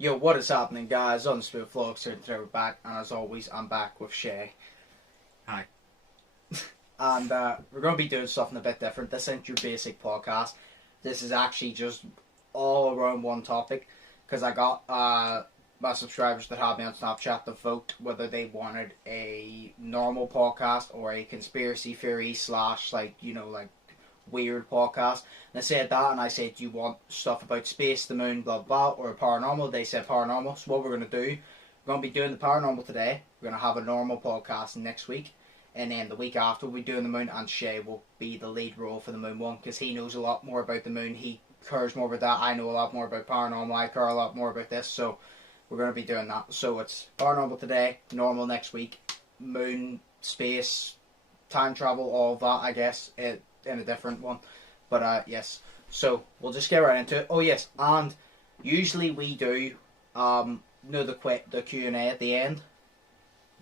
Yo, what is happening, guys? Undisputed Vlogs here, today we're back, and as always, I'm back with Shay. Hi. And we're going to be doing something a bit different. This isn't your basic podcast. This is actually just all around one topic, because I got my subscribers that have me on Snapchat to vote whether they wanted a normal podcast or a conspiracy theory / weird podcast. And I said that, and I said, do you want stuff about space, the moon, blah blah, or paranormal? They said paranormal. So what we're going to do, we're going to be doing the paranormal today. We're going to have a normal podcast next week, and then the week after we'll be doing the moon, and Shay will be the lead role for the moon one, because he knows a lot more about the moon. He cares more about that. I know a lot more about paranormal. I care a lot more about this, so we're going to be doing that. So it's paranormal today, normal next week, moon, space, time travel, all of that, I guess, in a different one. But yes, so we'll just get right into it. Oh yes, and usually we do the Q&A at the end.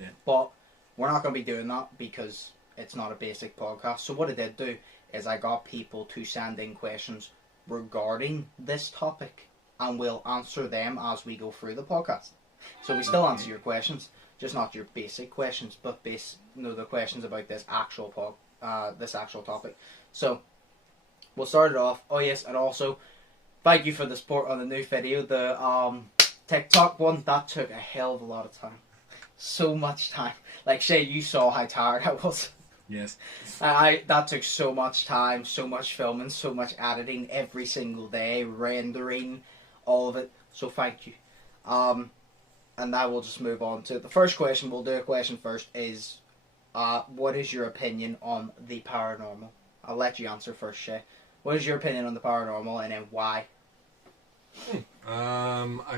Yeah. But we're not going to be doing that because it's not a basic podcast. So what I did do is I got people to send in questions regarding this topic, and we'll answer them as we go through the podcast. So we still answer your questions, just not your basic questions, but the questions about this actual topic. So we'll start it off. Oh yes, and also thank you for the support on the new video, the TikTok one. That took a hell of a lot of time, so much time. Like Shay, you saw how tired I was. Yes. That took so much time, so much filming, so much editing every single day, rendering, all of it. So thank you. And now we'll just move on to the first question. We'll do a question first. Is what is your opinion on the paranormal? I'll let you answer first, Shay. What is your opinion on the paranormal, and then why?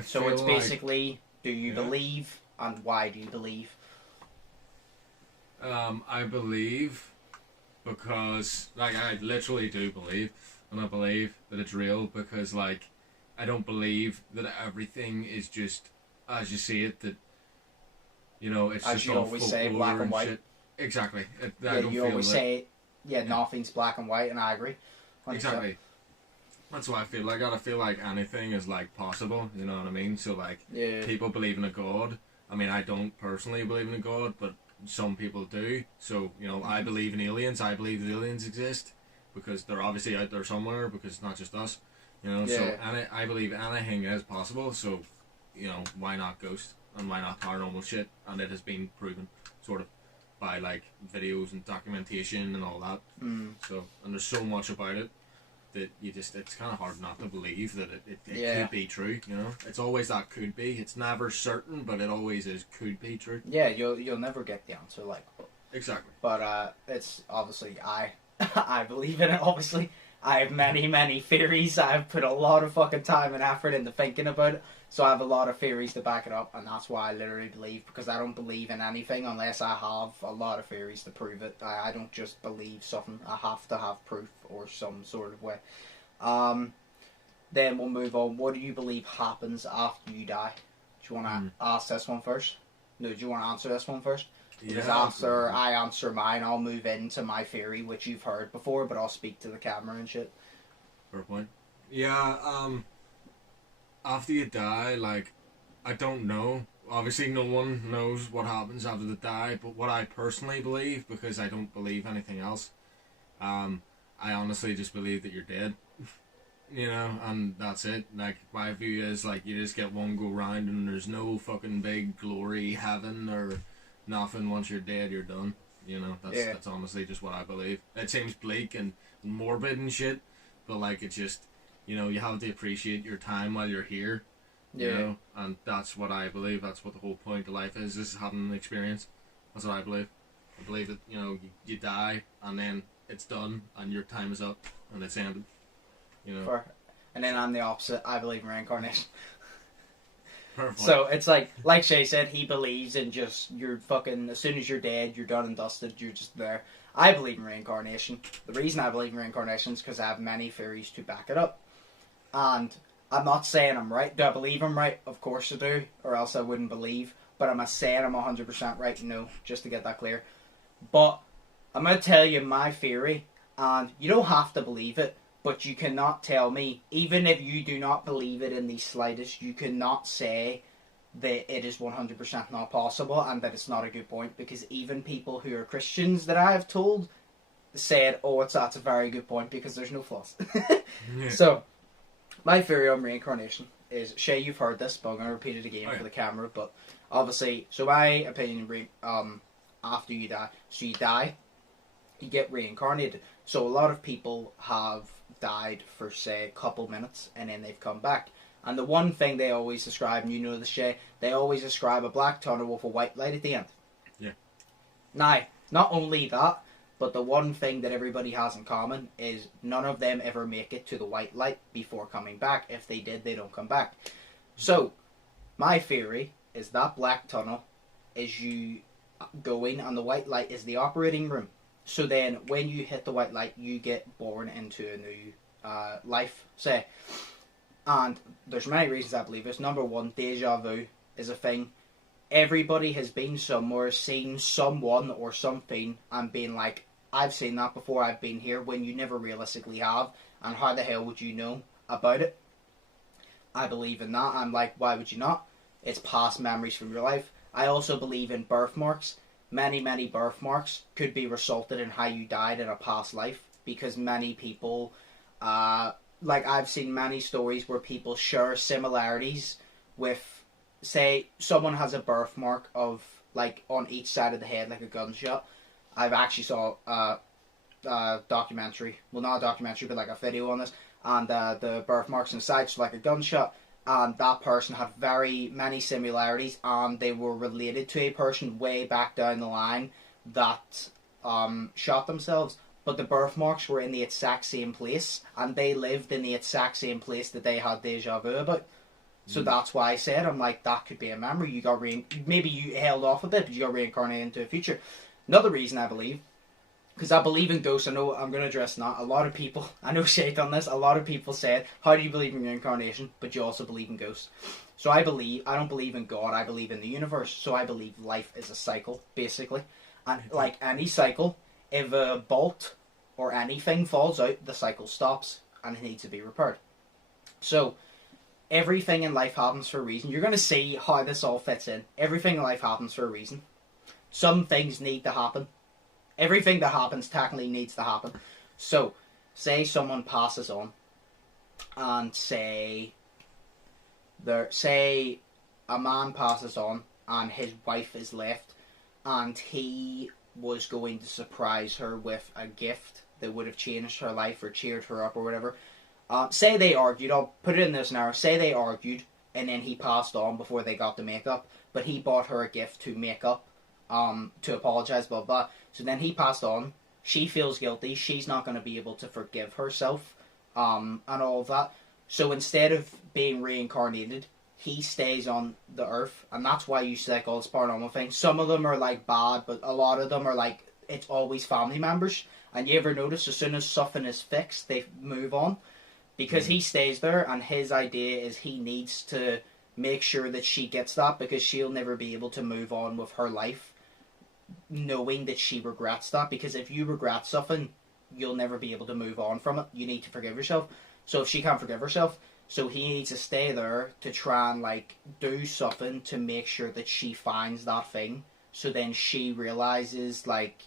So it's basically, do you believe, and why do you believe? I believe because, I literally do believe, and I believe that it's real because, I don't believe that everything is just as you see it. That it's as just you all always say, black and white. Shit. Exactly. You always say, nothing's black and white, and I agree. 100%. Exactly. That's what I feel like. I feel like anything is possible. You know what I mean? So people believe in a god. I mean, I don't personally believe in a god, but some people do. So I believe in aliens. I believe that aliens exist because they're obviously out there somewhere. Because it's not just us. So I believe anything is possible. So why not ghosts and why not paranormal shit? And it has been proven, sort of, by videos and documentation and all that. So, and there's so much about it that it's kind of hard not to believe that it could be true. It's always that could be. It's never certain, but it always is could be true. Yeah, you'll never get the answer Exactly. But it's obviously I believe in it. Obviously, I have many theories. I've put a lot of fucking time and effort into thinking about it. So I have a lot of theories to back it up, and that's why I literally believe, because I don't believe in anything unless I have a lot of theories to prove it. I don't just believe something. I have to have proof or some sort of way. Then we'll move on. What do you believe happens after you die? Do you want to ask this one first? No, do you want to answer this one first? Because after I answer mine, I'll move into my theory, which you've heard before, but I'll speak to the camera and shit. Fair point. Yeah, after you die, I don't know. Obviously, no one knows what happens after they die, but what I personally believe, because I don't believe anything else, I honestly just believe that you're dead. And that's it. My view is, you just get one go round, and there's no fucking big glory heaven or nothing. Once you're dead, you're done. That's honestly just what I believe. It seems bleak and morbid and shit, but it's just, you have to appreciate your time while you're here. And that's what I believe. That's what the whole point of life is having an experience. That's what I believe. I believe that, you die and then it's done and your time is up and it's ended. And then I'm the opposite. I believe in reincarnation. Perfect. So it's like Shay said, he believes in just, you're fucking, as soon as you're dead, you're done and dusted, you're just there. I believe in reincarnation. The reason I believe in reincarnation is because I have many theories to back it up. And I'm not saying I'm right. Do I believe I'm right? Of course I do, or else I wouldn't believe. But am I saying I'm 100% right? No, just to get that clear. But I'm going to tell you my theory, and you don't have to believe it, But you cannot tell me, even if you do not believe it in the slightest, you cannot say that it is 100% not possible and that it's not a good point, because even people who are Christians that I have told said, oh, that's a very good point because there's no flaws. Yeah. So, my theory on reincarnation is, Shay, you've heard this, but I'm going to repeat it again for the camera, but obviously, so my opinion, after you die, so you die, you get reincarnated. So a lot of people have died for, say, a couple minutes, and then they've come back. And the one thing they always describe, and you know this, Shay, they always describe a black tunnel with a white light at the end. Yeah. Now, not only that, but the one thing that everybody has in common is none of them ever make it to the white light before coming back. If they did, they don't come back. So, my theory is that black tunnel is you going, and the white light is the operating room. So then, when you hit the white light, you get born into a new life, say. And there's many reasons I believe this. Number one, deja vu is a thing. Everybody has been somewhere, seen someone or something, and been like, I've seen that before, I've been here, when you never realistically have. And how the hell would you know about it? I believe in that. I'm like, why would you not? It's past memories from your life. I also believe in birthmarks. Many, many birthmarks could be resulted in how you died in a past life, because many people, like I've seen many stories where people share similarities with, say, someone has a birthmark of, like, on each side of the head, like a gunshot. I've actually saw a documentary, well, not a documentary, but like a video on this, and the birthmarks inside, so like a gunshot, and that person had very many similarities, and they were related to a person way back down the line that shot themselves, but the birthmarks were in the exact same place, and they lived in the exact same place that they had deja vu about. So that's why I said, I'm like, that could be a memory. You got maybe you held off a bit, but you got reincarnated into a future. Another reason I believe, because I believe in ghosts. I know I'm going to address that. A lot of people, I know Shake on this, a lot of people said, how do you believe in reincarnation, but you also believe in ghosts? So I don't believe in God, I believe in the universe. So I believe life is a cycle, basically. And like any cycle, if a bolt or anything falls out, the cycle stops and it needs to be repaired. So everything in life happens for a reason. You're going to see how this all fits in. Everything in life happens for a reason. Some things need to happen. Everything that happens technically needs to happen. So, say someone passes on, and say a man passes on, and his wife is left, and he was going to surprise her with a gift that would have changed her life or cheered her up or whatever. Say they argued, I'll put it in this now, say they argued, and then he passed on before they got to make up, but he bought her a gift to make up, to apologise, blah, blah. So then he passed on, she feels guilty, she's not going to be able to forgive herself, and all of that. So instead of being reincarnated, he stays on the earth, and that's why you see like all this paranormal things. Some of them are like bad, but a lot of them are like, it's always family members. And you ever notice as soon as something is fixed, they move on? Because he stays there, and his idea is he needs to make sure that she gets that, because she'll never be able to move on with her life knowing that she regrets that. Because if you regret something, you'll never be able to move on from it. You need to forgive yourself. So if she can't forgive herself, so he needs to stay there to try and like do something to make sure that she finds that thing. So then she realizes, like,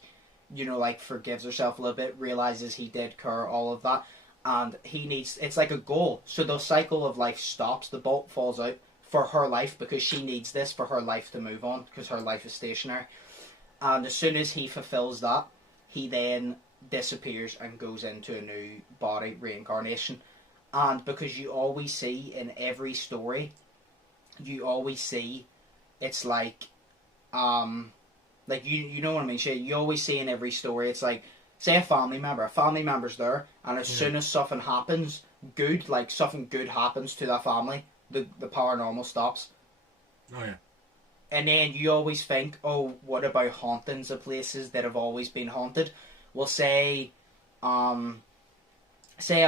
you know, like forgives herself a little bit, realizes he did care, all of that. And he needs, it's like a goal. So the cycle of life stops, the bolt falls out for her life, because she needs this for her life to move on, because her life is stationary. And as soon as he fulfills that, he then disappears and goes into a new body, reincarnation. And because you always see in every story, you always see, it's like you know what I mean, Shay? You always see in every story, it's like, say a family member's there, and as soon as something happens, good, like something good happens to that family, the paranormal stops. Oh yeah. And then you always think, oh, what about hauntings of places that have always been haunted? Well, say a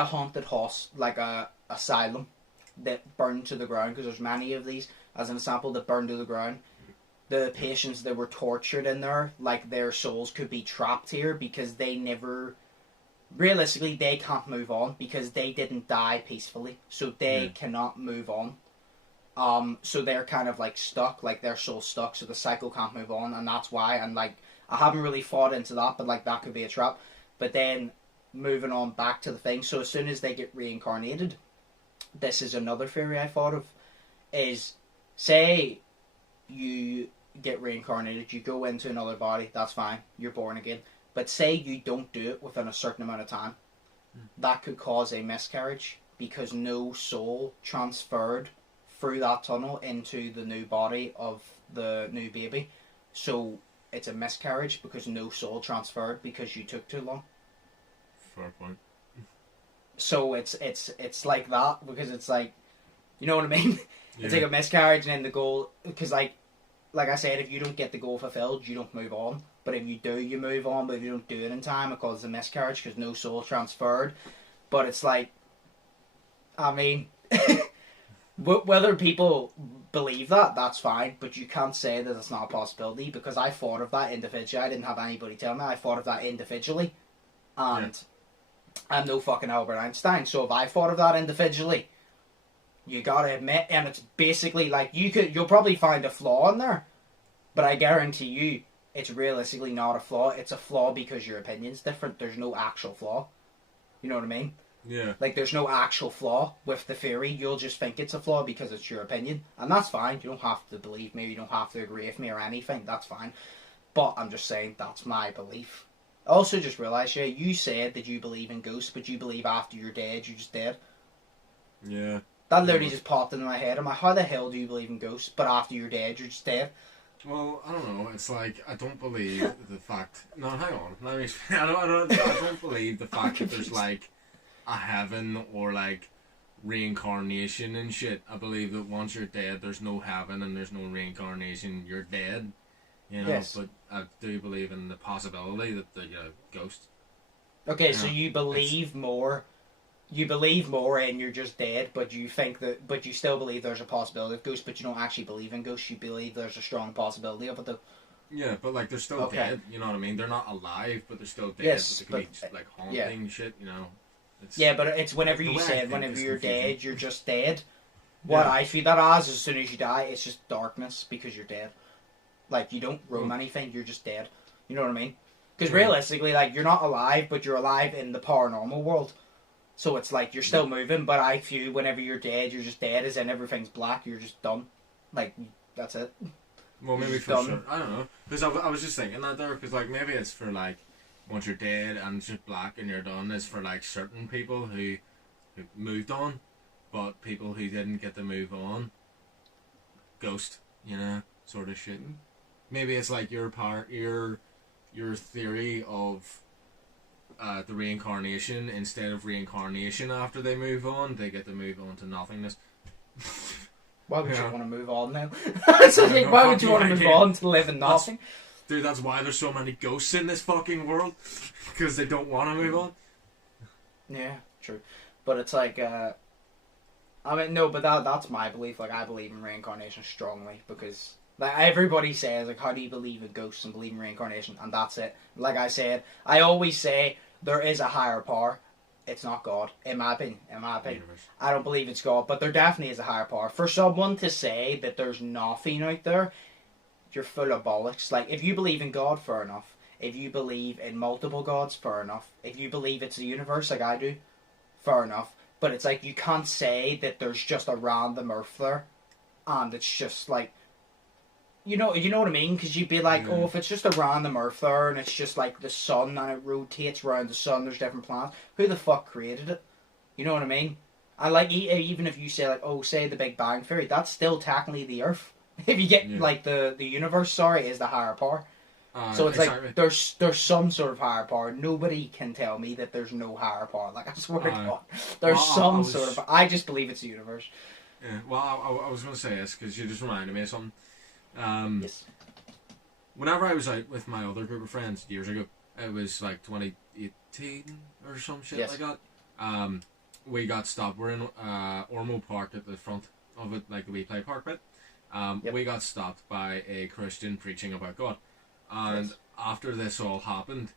haunted house, like a asylum that burned to the ground, because there's many of these, as an example, that burned to the ground. The patients that were tortured in there, like their souls could be trapped here because they never realistically, they can't move on because they didn't die peacefully, so they cannot move on. So they're kind of like stuck, like their soul's stuck, so the cycle can't move on, and that's why. And like, I haven't really thought into that, but like that could be a trap. But then moving on back to the thing, so as soon as they get reincarnated, this is another theory I thought of, is say you get reincarnated, you go into another body, that's fine, you're born again. But say you don't do it within a certain amount of time, that could cause a miscarriage because no soul transferred through that tunnel into the new body of the new baby. So it's a miscarriage because no soul transferred because you took too long. Fair point. So it's like that because it's like, you know what I mean? Yeah. It's like a miscarriage and then the goal, because like I said, if you don't get the goal fulfilled, you don't move on. But if you do, you move on. But if you don't do it in time, it causes a miscarriage because no soul transferred. But it's like, I mean, whether people believe that, that's fine. But you can't say that it's not a possibility because I thought of that individually. I didn't have anybody tell me. I thought of that individually. And I'm no fucking Albert Einstein. So if I thought of that individually, you gotta admit, and it's basically like you'll probably find a flaw in there, but I guarantee you it's realistically not a flaw. It's a flaw because your opinion's different. There's no actual flaw. You know what I mean? Yeah. Like there's no actual flaw with the theory. You'll just think it's a flaw because it's your opinion, and that's fine. You don't have to believe me. You don't have to agree with me or anything. That's fine. But I'm just saying that's my belief. I also just realised, you said that you believe in ghosts, but you believe after you're dead, you're just dead. Yeah. That literally just popped into my head. I'm like, how the hell do you believe in ghosts, but after you're dead, you're just dead? Well, I don't know. It's like, I don't believe the fact... No, hang on. Let me... I don't believe the fact that there's, like, a heaven or, like, reincarnation and shit. I believe that once you're dead, there's no heaven and there's no reincarnation. You're dead. You know? Yes. But I do believe in the possibility that the ghost... Okay, so you believe more... You believe more and you're just dead, but you still believe there's a possibility of ghosts, but you don't actually believe in ghosts. You believe there's a strong possibility of it, though. Yeah, but like they're still dead. You know what I mean? They're not alive, but they're still dead. Yes, but they can be just, like haunting shit. You know. But it's whenever you said whenever you're dead, you're just dead. What I feel that as soon as you die, it's just darkness because you're dead. Like you don't roam anything. You're just dead. You know what I mean? Because realistically, like you're not alive, but you're alive in the paranormal world. So it's like you're still moving, but I feel whenever you're dead, you're just dead, as in everything's black, you're just done. Like, that's it. Well, maybe for sure. I don't know. Because I was just thinking that there, because like maybe it's for like, once you're dead and it's just black and you're done, it's for like certain people who moved on, but people who didn't get to move on, ghost, you know, sort of shit. Maybe it's like your theory of... the reincarnation, instead of reincarnation after they move on, they get to move on to nothingness. Why would you want to move on then? Why would you want to move on to live in nothing? Dude, that's why there's so many ghosts in this fucking world. Because they don't want to move on. Yeah, true. But it's like, I mean, no, but that's my belief. Like, I believe in reincarnation strongly because... Like everybody says, like, how do you believe in ghosts and believe in reincarnation? And that's it. Like I said, I always say there is a higher power. It's not God, in my opinion. I don't believe it's God, but there definitely is a higher power. For someone to say that there's nothing out there, you're full of bollocks. Like, if you believe in God, fair enough. If you believe in multiple gods, fair enough. If you believe it's the universe, like I do, fair enough. But it's like, you can't say that there's just a random earth there, and it's just like... You know what I mean? Because you'd be like, oh, if it's just a random earth there, and it's just like the sun, and it rotates around the sun, there's different planets. Who the fuck created it? You know what I mean? I like, even if you say like, oh, say the Big Bang Theory, that's still technically the earth. If you get like the universe, is the higher power. So it's exactly. Like there's some sort of higher power. Nobody can tell me that there's no higher power. Like, I swear to God, there's sort of. I just believe it's the universe. Yeah. Well, I was going to say this because you just reminded me of something. Yes. Whenever I was out with my other group of friends years ago, it was like 2018 or some shit like that. We got stopped. We're in Ormo Park at the front of it, like the wee play park bit. We got stopped by a Christian preaching about God, and after this all happened,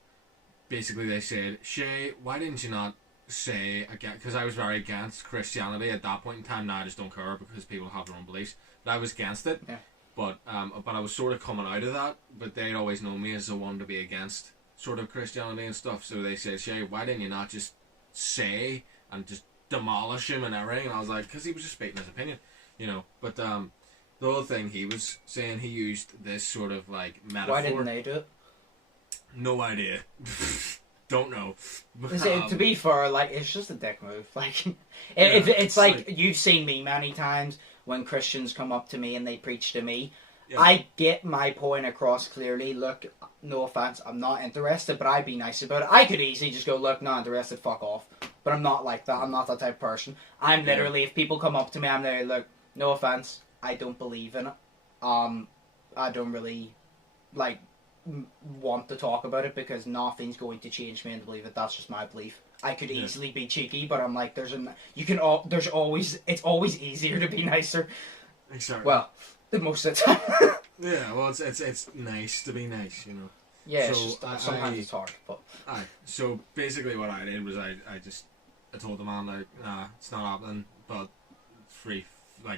basically they said, Shay, why didn't you not say again? Because I was very against Christianity at that point in time. Now I just don't care because people have their own beliefs. But I was against it. Yeah. But I was sort of coming out of that. But they'd always known me as the one to be against sort of Christianity and stuff. So they said, Shay, why didn't you not just say and just demolish him and everything? And I was like, because he was just speaking his opinion, you know. But the other thing he was saying, he used this sort of like metaphor. Why didn't they do it? No idea. Don't know. To be fair, like, it's just a dick move. Like, it's like you've seen me many times when Christians come up to me and they preach to me. Yeah. I get my point across clearly. Look, no offense, I'm not interested, but I'd be nice about it. I could easily just go, look, not interested, fuck off. But I'm not like that. I'm not that type of person. I'm literally, if people come up to me, I'm there, look, no offense, I don't believe in it. I don't really, like, want to talk about it because nothing's going to change me and believe it. That's just my belief. I could easily be cheeky, but I'm like, it's always easier to be nicer. Exactly. Well, the most of the time. Yeah, well, it's nice to be nice, you know. Yeah, so sometimes it's hard, but. So basically, what I did was I told the man, like, nah, it's not happening, but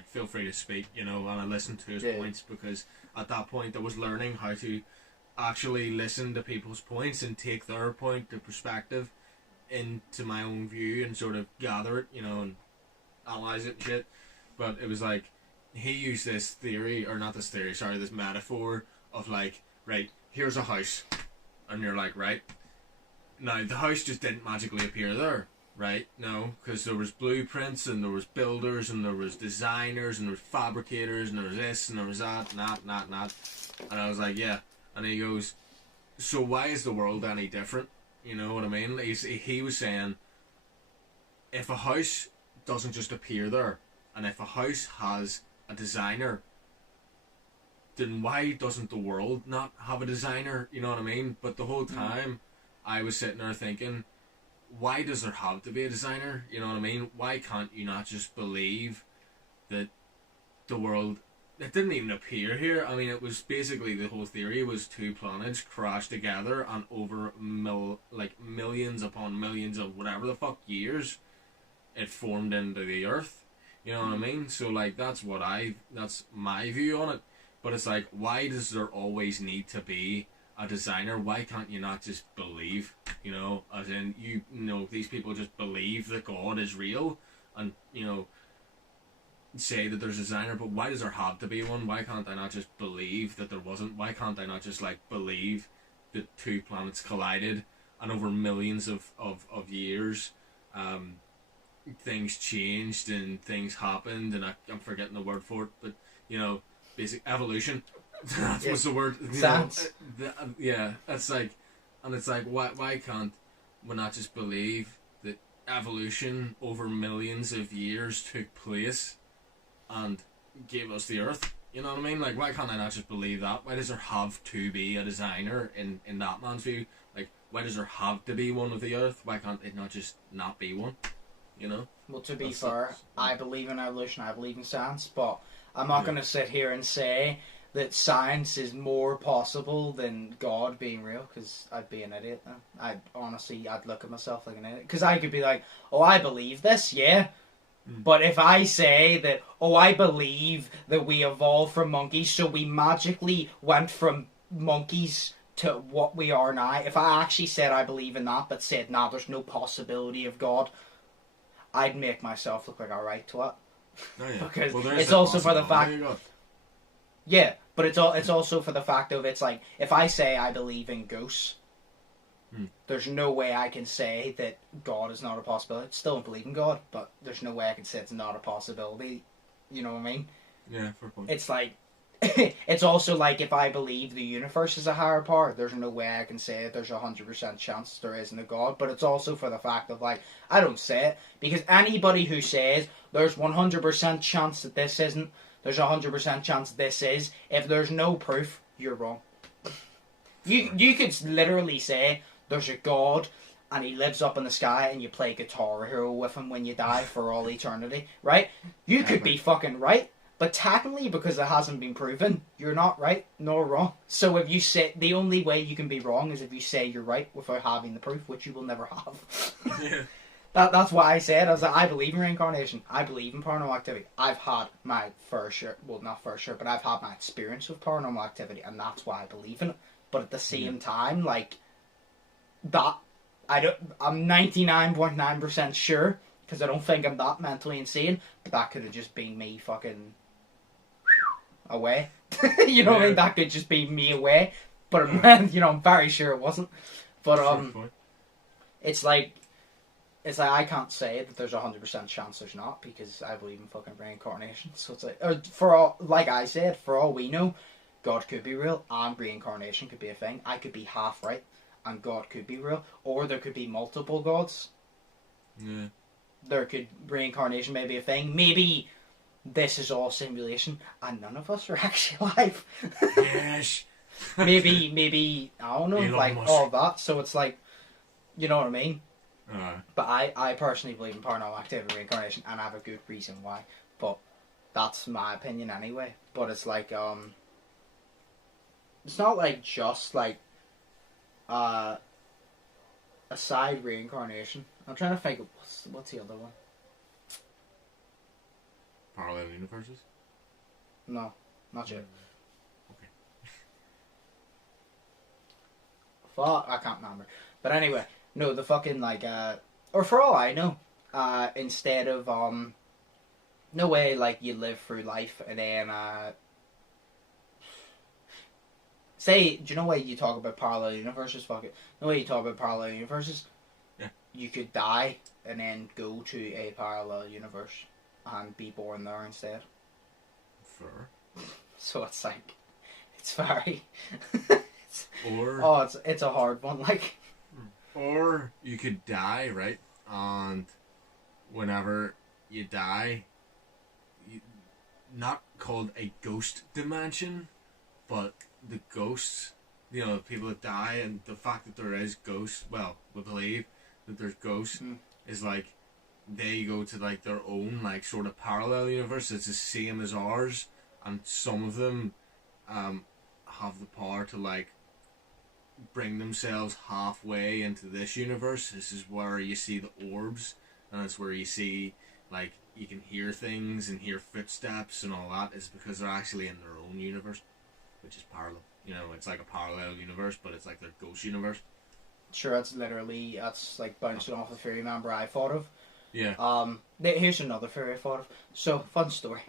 feel free to speak, you know. And I listened to his points because at that point I was learning how to actually listen to people's points and take their point, their perspective, into my own view and sort of gather it, you know, and analyze it and shit. But it was like, he used this metaphor of like, right, here's a house. And you're like, right. Now, the house just didn't magically appear there, right? No, because there was blueprints and there was builders and there was designers and there was fabricators and there was this and there was that, not. And I was like, yeah. And he goes, so why is the world any different? You know what I mean? He was saying, if a house doesn't just appear there, and if a house has a designer, then why doesn't the world not have a designer? You know what I mean? But the whole time, I was sitting there thinking, why does there have to be a designer? You know what I mean? Why can't you not just believe that the world... It didn't even appear here. I mean, it was basically, the whole theory was two planets crashed together and over millions upon millions of whatever the fuck years, it formed into the Earth. You know what I mean? So, like, that's my view on it. But it's like, why does there always need to be a designer? Why can't you not just believe? You know, as in, you know, these people just believe that God is real and, you know, say that there's a designer, but why does there have to be one? Why can't I not just believe that there wasn't? Why can't I not just, like, believe that two planets collided and over millions of years, things changed and things happened, and I'm forgetting the word for it, but, you know, basic evolution. That was the word. Sounds. Yeah, it's like, and it's like, why can't we not just believe that evolution over millions of years took place and gave us the Earth? You know what I mean? Like, why can't I not just believe that? Why does there have to be a designer in that man's view? Like, why does there have to be one of the Earth? Why can't it not just not be one? You know? Well, to be fair, I believe in evolution, I believe in science, but I'm not going to sit here and say that science is more possible than God being real, because I'd be an idiot then. I'd look at myself like an idiot. Because I could be like, oh, I believe this, yeah. But if I say that, oh, I believe that we evolved from monkeys, so we magically went from monkeys to what we are now, if I actually said I believe in that, but said, nah, there's no possibility of God, I'd make myself look like a right twat. Oh, yeah. Because it's also for the fact... Yeah, but it's also for the fact of, it's like, if I say I believe in ghosts, there's no way I can say that God is not a possibility. I still don't believe in God, but there's no way I can say it's not a possibility. You know what I mean? Yeah, fair point. It's like, it's also like if I believe the universe is a higher power, there's no way I can say that there's 100% chance there isn't a God. But it's also for the fact of, like, I don't say it, because anybody who says there's 100% chance that this isn't, there's 100% chance this is, if there's no proof, you're wrong. You could literally say there's a God and he lives up in the sky and you play Guitar Hero with him when you die for all eternity, right? You could be fucking right, But technically, because it hasn't been proven, you're not right nor wrong. So if you say, the only way you can be wrong is if you say you're right without having the proof, which you will never have. Yeah. That's why I said, I was like, I believe in reincarnation. I believe in paranormal activity. I've had my fair share, well, not fair share, but I've had my experience with paranormal activity, and that's why I believe in it. But at the same time, like, that, I'm 99.9% sure, because I don't think I'm that mentally insane, but that could have just been me fucking away. You know what I mean? That could just be me away. But, you know, I'm very sure it wasn't. But, it's like I can't say that there's 100% chance there's not, because I believe in fucking reincarnation. So it's like, for all, like I said, for all we know, God could be real and reincarnation could be a thing. I could be half right and God could be real, or there could be multiple gods. Yeah. There could, reincarnation may be a thing. Maybe this is all simulation and none of us are actually alive. Yes. maybe I don't know, Elon like Musk. all that. So it's like, you know what I mean? But Uh, I personally believe in paranormal activity, reincarnation, and I have a good reason why. But that's my opinion anyway. But it's like, it's not like just like, aside reincarnation. I'm trying to think of what's the other one. parallel universes? No, not yet. Okay. Fuck, I can't remember. But anyway, no, the fucking like, or for all I know, instead of no way like you live through life and then say, do you know why you talk about parallel universes? Fuck it. No way you talk about parallel universes. Yeah. You could die and then go to a parallel universe and be born there instead. Fair. So it's like, it's very. Or it's a hard one. Like. Or you could die, right? And whenever you die, not called a ghost dimension, but the ghosts, you know, people that die, and the fact that there is ghosts, well, we believe that there's ghosts, is like, they go to like their own like sort of parallel universe. It's the same as ours, and some of them have the power to like bring themselves halfway into this universe. This is where you see the orbs, and it's where you see like you can hear things and hear footsteps and all that. Is because they're actually in their own universe, which is parallel. You know, it's like a parallel universe, but it's like their ghost universe. Sure, that's like bouncing off a theory. Remember, I thought of. Yeah. Here's another theory I thought of. So, fun story.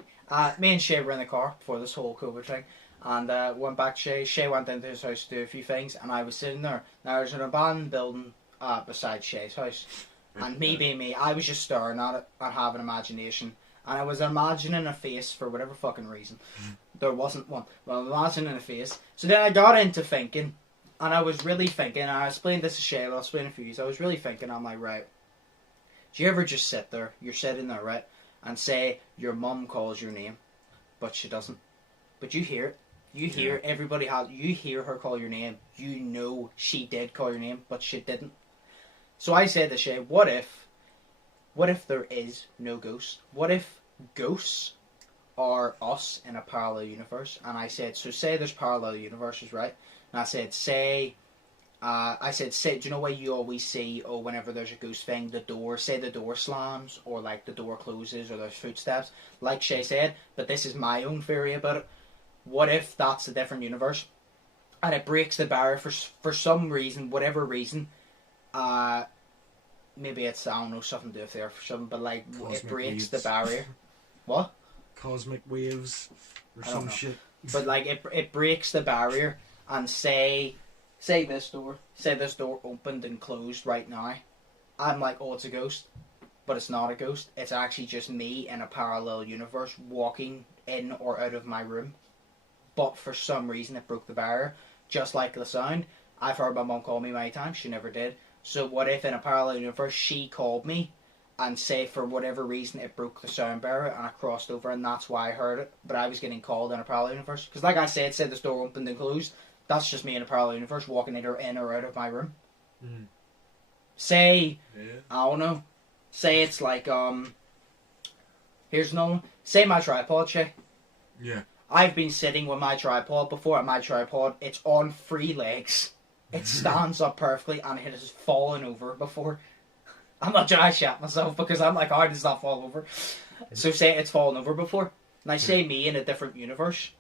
Me and Shay were in the car before this whole COVID thing, and went back to Shay. Shay went into his house to do a few things, and I was sitting there. Now, there's an abandoned building beside Shay's house, and me being me, I was just staring at it and having imagination, and I was imagining a face for whatever fucking reason. There wasn't one, but I was imagining a face. So then I got into thinking, and I was really thinking, and I explained this to Shay, I'll explain it for you. So I was really thinking, I'm like, right, do you ever just sit there, you're sitting there, right, and say your mum calls your name, but she doesn't. But you hear it. You hear you hear her call your name. You know she did call your name, but she didn't. So I said to Shay, what if there is no ghost? What if ghosts are us in a parallel universe? And I said, so say there's parallel universes, right? And I said, say, do you know why you always see, whenever there's a ghost thing, the door slams, or like the door closes, or there's footsteps, like Shay said, but this is my own theory about it. What if that's a different universe, and it breaks the barrier for some reason, whatever reason, maybe it's, I don't know, something to do with there for something, but like, Cosmic it breaks waves. the barrier. What? Cosmic waves or I don't some know. shit. But like, it breaks the barrier, and say this door opened and closed right now. I'm like, oh, it's a ghost. But it's not a ghost. It's actually just me in a parallel universe walking in or out of my room. But for some reason it broke the barrier. Just like the sound. I've heard my mum call me many times. She never did. So what if in a parallel universe she called me, and say for whatever reason it broke the sound barrier and I crossed over, and that's why I heard it. But I was getting called in a parallel universe. Because like I said this door opened and closed. That's just me in a parallel universe walking in or out of my room. Say, I don't know. Say it's like, here's another one. Say my tripod, Shay. Yeah. I've been sitting with my tripod before, and my tripod, it's on 3 legs. It stands up perfectly, and it has fallen over before. I'm not trying to shat myself, because I'm like, how does that fall over? So say it's fallen over before. Now say me in a different universe.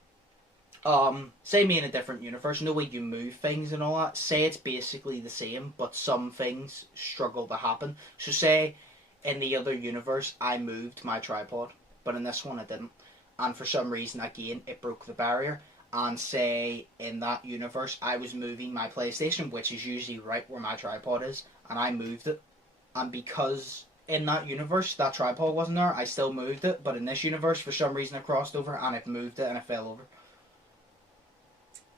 Say me in a different universe, no way you move things and all that. Say it's basically the same, but some things struggle to happen. So say in the other universe, I moved my tripod, but in this one I didn't. And for some reason, again, it broke the barrier. And say in that universe, I was moving my PlayStation, which is usually right where my tripod is, and I moved it. And because in that universe, that tripod wasn't there, I still moved it. But in this universe, for some reason, it crossed over, and it moved it, and it fell over.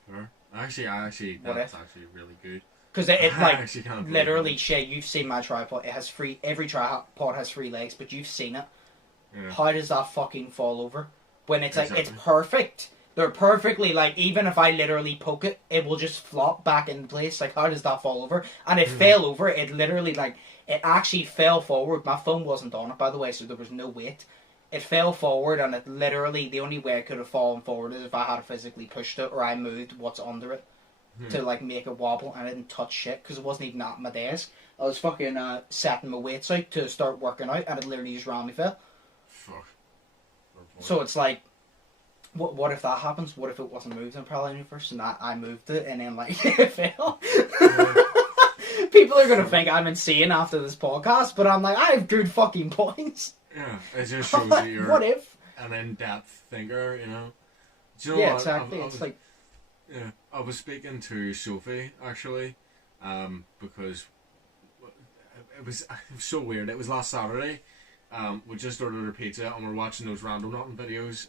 Sure. Actually, that's actually really good. Because it like, literally, Shay, you've seen my tripod. It has every tripod has 3 legs, but you've seen it. Yeah. How does that fucking fall over? When it's like, it's perfect. They're perfectly, like, even if I literally poke it, it will just flop back in place. Like, how does that fall over? And it fell over. It literally, like, it actually fell forward. My phone wasn't on it, by the way, so there was no weight. It fell forward, and it literally, the only way it could have fallen forward is if I had physically pushed it, or I moved what's under it to, like, make it wobble, and I didn't touch shit, because it wasn't even at my desk. I was fucking setting my weights out to start working out, and it literally just randomly fell. Fuck. So it's like, what if that happens? What if it wasn't moved in Parallel Universe and I moved it and then like it fell? People are gonna think I'm insane after this podcast, but I'm like, I have good fucking points. Yeah, it just shows that you're what if? an in-depth thinker, you know. Do you know Yeah, what? exactly. It's like, yeah, I was speaking to Sophie actually, because it was so weird. It was last Saturday. We just ordered a pizza and we're watching those random knotting videos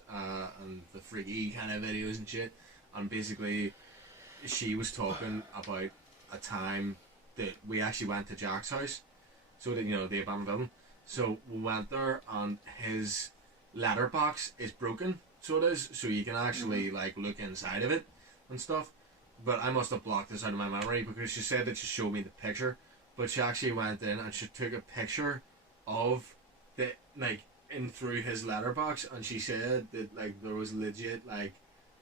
and the freaky kind of videos and shit. And basically, she was talking about a time that we actually went to Jack's house, so that, you know, the abandoned building. So we went there and his letterbox is broken, so it is. So you can actually like look inside of it and stuff. But I must have blocked this out of my memory because she said that she showed me the picture, but she actually went in and she took a picture of the, like, in through his letterbox, and she said that like there was legit like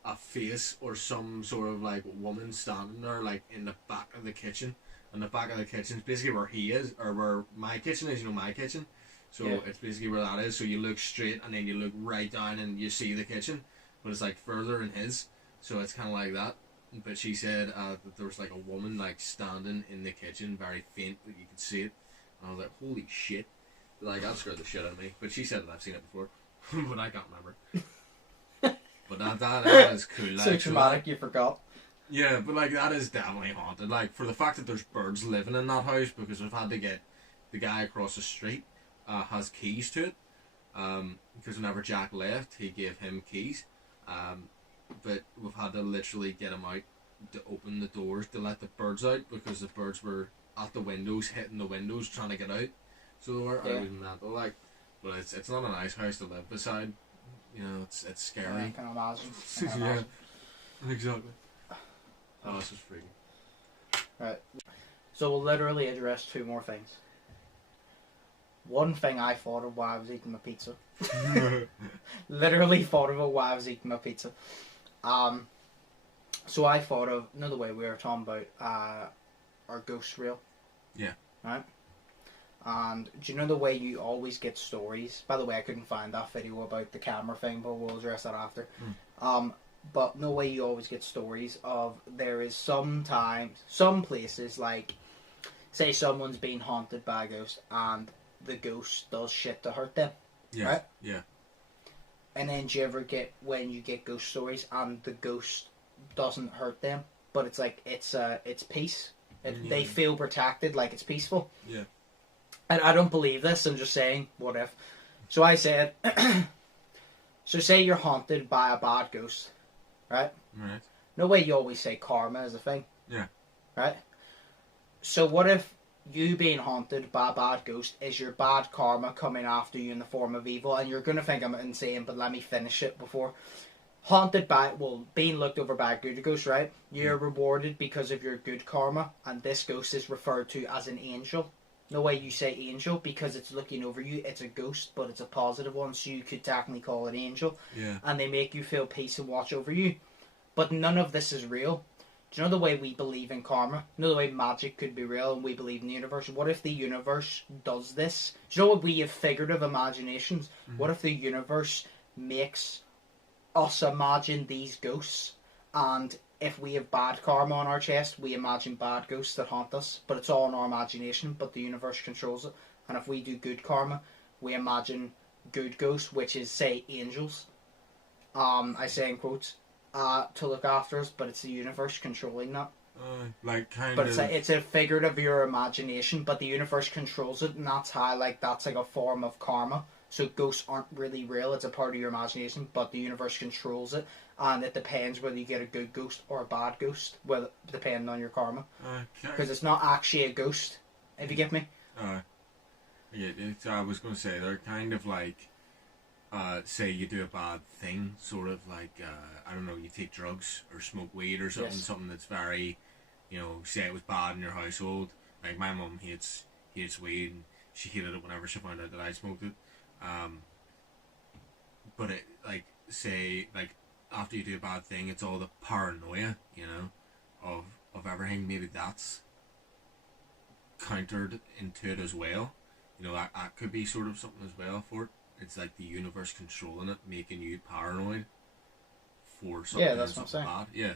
a face or some sort of like woman standing there like in the back of the kitchen, and the back of the kitchen is basically where he is, or where my kitchen is, you know, my kitchen. So yeah, it's basically where that is. So you look straight and then you look right down and you see the kitchen, but it's like further in his, so it's kind of like that. But she said that there was like a woman like standing in the kitchen, very faint, but you could see it. And I was like, holy shit. Like, that scared the shit out of me. But she said that I've seen it before. But I can't remember. But that is cool. So traumatic you forgot. Yeah, but like, that is definitely haunted. Like, for the fact that there's birds living in that house, because we've had to get the guy across the street has keys to it. Because whenever Jack left, he gave him keys. But we've had to literally get him out to open the doors to let the birds out, because the birds were at the windows, hitting the windows, trying to get out. So they were, I was mental, like, but it's not a nice house to live beside. You know, it's scary. Yeah, I can imagine. Yeah, exactly. Oh, this is freaky. Right. So we'll literally address 2 more things. One thing I thought of while I was eating my pizza. Literally thought of it while I was eating my pizza. So I thought of another way we were talking about our ghost reel. Yeah. Right? And do you know the way you always get stories? By the way, I couldn't find that video about the camera thing, but we'll address that after. But no way you always get stories of, there is sometimes, some places, like, say someone's being haunted by a ghost and the ghost does shit to hurt them. Yeah. Right? Yeah. And then do you ever get, when you get ghost stories and the ghost doesn't hurt them, but it's like, it's peace. They feel protected, like it's peaceful. Yeah. And I don't believe this, I'm just saying, what if. So I said, so say you're haunted by a bad ghost, right? Right. No way you always say karma is a thing. Yeah. Right? So what if you being haunted by a bad ghost is your bad karma coming after you in the form of evil? And you're going to think I'm insane, but let me finish it before. Haunted by, well, being looked over by a good ghost, right? You're rewarded because of your good karma, and this ghost is referred to as an angel. No way you say angel because it's looking over you. It's a ghost, but it's a positive one, so you could technically call it angel. Yeah. And they make you feel peace and watch over you. But none of this is real. Do you know the way we believe in karma? You know the way magic could be real and we believe in the universe? What if the universe does this? Do you know what we have figurative imaginations? Mm-hmm. What if the universe makes us imagine these ghosts, and if we have bad karma on our chest, we imagine bad ghosts that haunt us, but it's all in our imagination, but the universe controls it. And if we do good karma, we imagine good ghosts, which is, say, angels. I say in quotes, to look after us, but it's the universe controlling that. Like kind but of. But it's a figure of your imagination, but the universe controls it, and that's how, like, that's like a form of karma. So ghosts aren't really real, it's a part of your imagination, but the universe controls it, and it depends whether you get a good ghost or a bad ghost, well, depending on your karma. Because it's not actually a ghost, if you get me. Yeah, I was going to say, they're kind of like, say you do a bad thing, sort of like, I don't know, you take drugs or smoke weed or something, yes. Something that's very, you know, say it was bad in your household. Like my mum hates weed, and she hated it whenever she found out that I smoked it. But it, like, say, like, after you do a bad thing, it's all the paranoia, you know, of everything. Maybe that's countered into it as well. You know, that could be sort of something as well for it. It's like the universe controlling it, making you paranoid for something, that's what I'm saying. Bad. Yeah.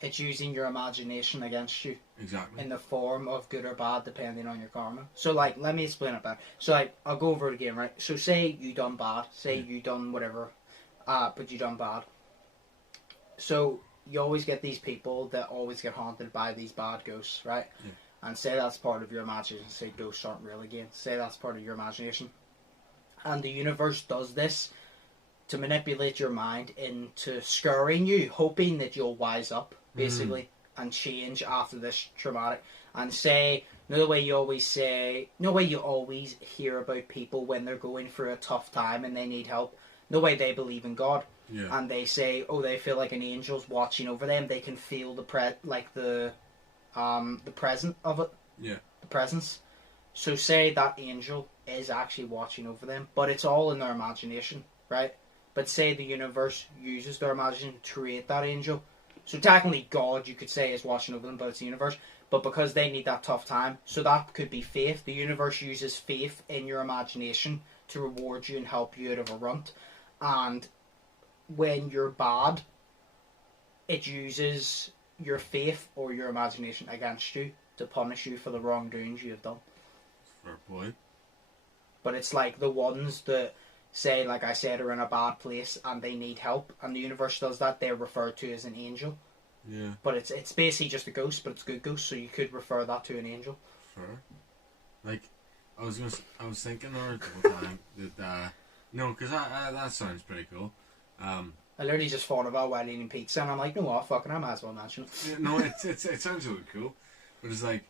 It's using your imagination against you. Exactly. In the form of good or bad, depending on your karma. So, like, let me explain it better. So, like, I'll go over it again, right? So, say you done bad. Say you done whatever. But you done bad. So, you always get these people that always get haunted by these bad ghosts, right? Yeah. And say that's part of your imagination. Say ghosts aren't real again. Say that's part of your imagination. And the universe does this to manipulate your mind into scaring you, hoping that you'll wise up, basically, and change after this traumatic. And say, no way you always hear about people when they're going through a tough time and they need help. No way they believe in God. Yeah. And they say, they feel like an angel's watching over them. They can feel the presence of it. Yeah. The presence. So say that angel is actually watching over them, but it's all in their imagination, right? But say the universe uses their imagination to create that angel. So technically God, you could say, is watching over them, but it's the universe. But because they need that tough time, so that could be faith. The universe uses faith in your imagination to reward you and help you out of a runt. And when you're bad, it uses your faith or your imagination against you to punish you for the wrongdoings you have done. Fair point. But it's like the ones that say, like I said, are in a bad place and they need help, and the universe does that, they're referred to as an angel. Yeah. But it's basically just a ghost, but it's a good ghost, so you could refer that to an angel. Fair. Like, I was thinking the whole time that no, because that sounds pretty cool. I literally just thought about while eating pizza, and I'm like, no, what, fucking, I might as well mention it. Yeah, no, it sounds really cool, but it's like,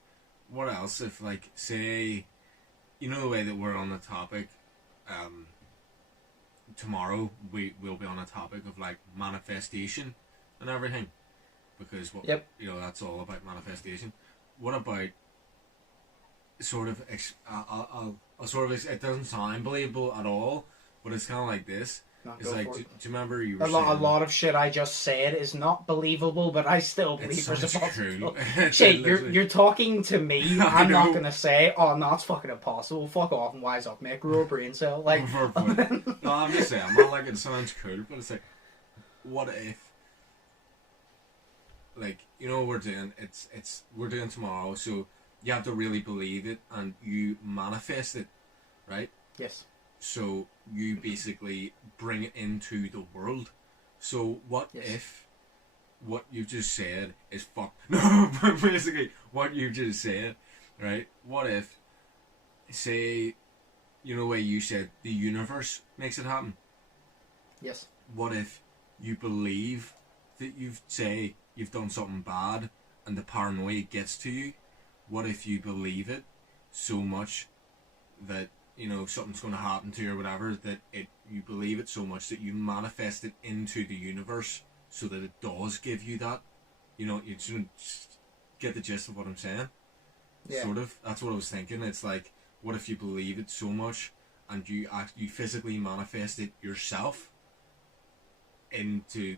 what else if, like, say, you know the way that we're on the topic, tomorrow we'll be on a topic of, like, manifestation and everything, because you know, that's all about manifestation. What about sort of I'll sort of, it doesn't sound believable at all, but it's kind of like this. It's like, do you remember you were saying... A lot of shit I just said is not believable, but I still believe there's a possibility. Shit, you're talking to me. I'm not going to say, oh, no, it's fucking impossible. Fuck off and wise up, mate. Grow a brain cell. Like, no, I'm just saying, I'm not like, it sounds cool, but it's like, what if, like, you know, we're doing tomorrow, so you have to really believe it and you manifest it, right? Yes. So you basically bring it into the world. So what if what you just said is fuck? No, but basically what you just said, right? What if, say, you know, the way you said the universe makes it happen? Yes. What if you believe that you've done something bad and the paranoia gets to you? What if you believe it so much that, you know, something's going to happen to you or whatever, that you believe it so much that you manifest it into the universe so that it does give you that? You know, you just get the gist of what I'm saying? Yeah. Sort of. That's what I was thinking. It's like, what if you believe it so much and you physically manifest it yourself and the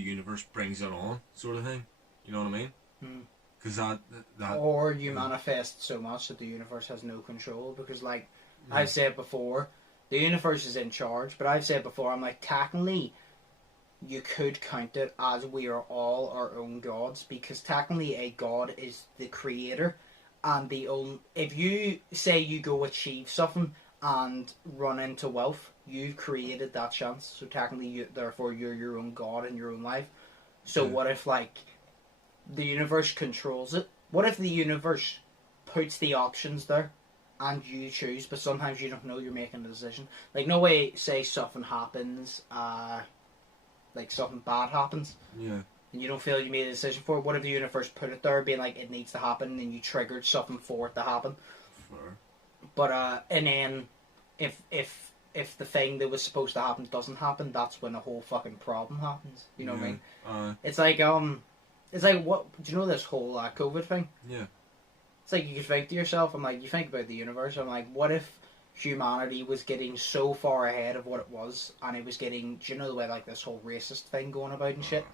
universe brings it on, sort of thing. You know what I mean? Because that or you manifest so much that the universe has no control. Because, like, I've said before, the universe is in charge. But I've said before, I'm like, technically, you could count it as we are all our own gods, because technically a god is the creator, and if you say you go achieve something and run into wealth, you've created that chance. So technically, therefore, you're your own god in your own life. So what if, like, the universe controls it? What if the universe puts the options there and you choose, but sometimes you don't know you're making a decision? Like, no way, say something happens, like something bad happens, and you don't feel you made a decision for it. What if the universe put it there, being like, it needs to happen, and you triggered something for it to happen? Sure. But and then if the thing that was supposed to happen doesn't happen, that's when the whole fucking problem happens. You know what I mean? It's like what, do you know this whole COVID thing? Yeah. It's like, you could think to yourself, I'm like, you think about the universe, I'm like, what if humanity was getting so far ahead of what it was, and it was getting, do you know the way, like, this whole racist thing going about and shit?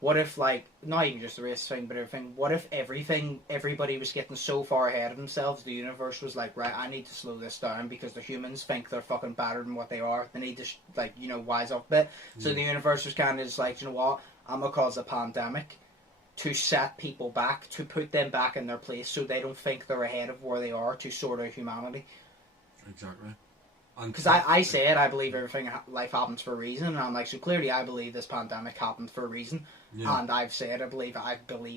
What if, like, not even just the racist thing, but everything, what if everybody was getting so far ahead of themselves, the universe was like, right, I need to slow this down, because the humans think they're fucking better than what they are, they need to, like, you know, wise up a bit. So the universe was kind of just like, you know what, I'm gonna cause a pandemic to set people back, to put them back in their place, so they don't think they're ahead of where they are, to sort out humanity. Exactly. Because I said I believe everything life happens for a reason, and I'm like, so clearly I believe this pandemic happened for a reason, and I've said I believe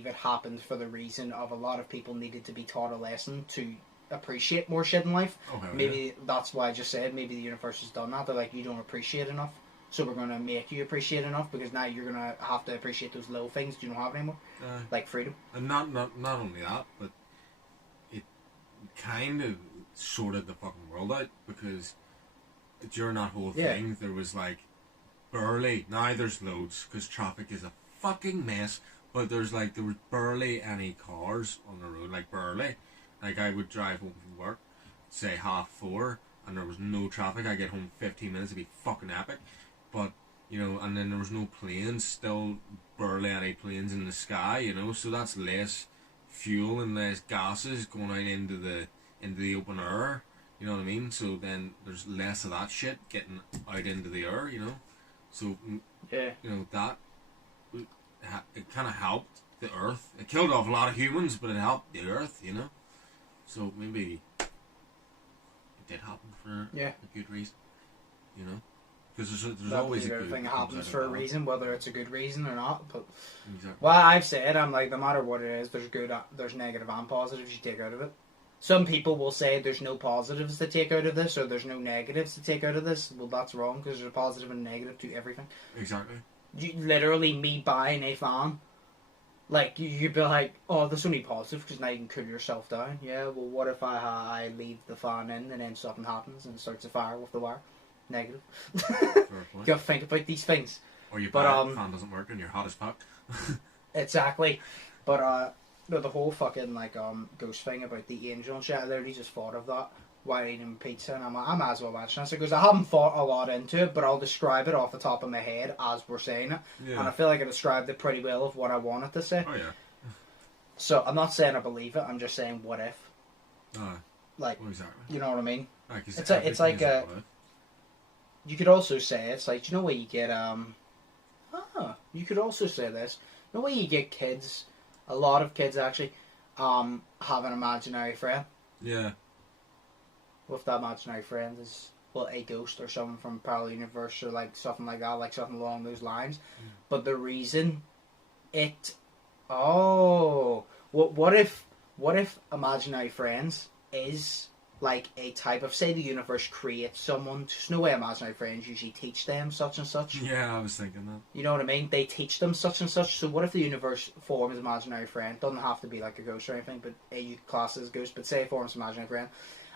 it happened for the reason of a lot of people needed to be taught a lesson to appreciate more shit in life. Maybe that's why I just said maybe the universe has done that. They're like, you don't appreciate enough, so we're going to make you appreciate enough, because now you're going to have to appreciate those little things you don't have anymore, like freedom. And not only that, but it kind of sorted the fucking world out, because during that whole thing there was like barely, now there's loads because traffic is a fucking mess, but there was barely any cars on the road, like barely. Like, I would drive home from work, say 4:30, and there was no traffic. I get home 15 minutes, it'd be fucking epic. But, you know, and then there was no planes, still barely any planes in the sky, you know, so that's less fuel and less gases going out into the open air, you know what I mean? So then there's less of that shit getting out into the air, you know? So, you know, that, it kind of helped the earth. It killed off a lot of humans, but it helped the earth, you know? So maybe it did happen for a good reason, you know? Because there's always a good everything happens for a reason, whether it's a good reason or not. But exactly. Well, I've said, I'm like, no matter what it is, there's negative and positives you take out of it. Some people will say there's no positives to take out of this, or there's no negatives to take out of this. Well, that's wrong, because there's a positive and negative to everything. Exactly. Literally, me buying a fan, like, you'd be like, oh, there's only positive, because now you can cool yourself down. Yeah, well, what if I leave the fan in, and then something happens, and it starts a fire with the wire? Negative. You gotta think about these things. Or the fan doesn't work and you're hot as fuck. Exactly. But no, the whole fucking like ghost thing about the angel and shit, I literally just thought of that while eating pizza, and I'm like, I might as well mention this, because I haven't thought a lot into it, but I'll describe it off the top of my head as we're saying it, and I feel like I described it pretty well of what I wanted to say. Oh yeah. So I'm not saying I believe it, I'm just saying what if. Like, well, exactly. You know what I mean? It's like a. You could also say, it's like, you know where you get, you could also say this, you know where you get kids, a lot of kids actually, have an imaginary friend? Yeah. What if that imaginary friend is, well, a ghost or someone from a parallel universe, or like something like that, like something along those lines, but the reason what if imaginary friends is like a type of, say the universe creates someone, there's no way imaginary friends usually teach them such and such. Yeah, I was thinking that. You know what I mean? They teach them such and such. So what if the universe forms an imaginary friend? Doesn't have to be like a ghost or anything, but you class as a ghost, but say it forms an imaginary friend.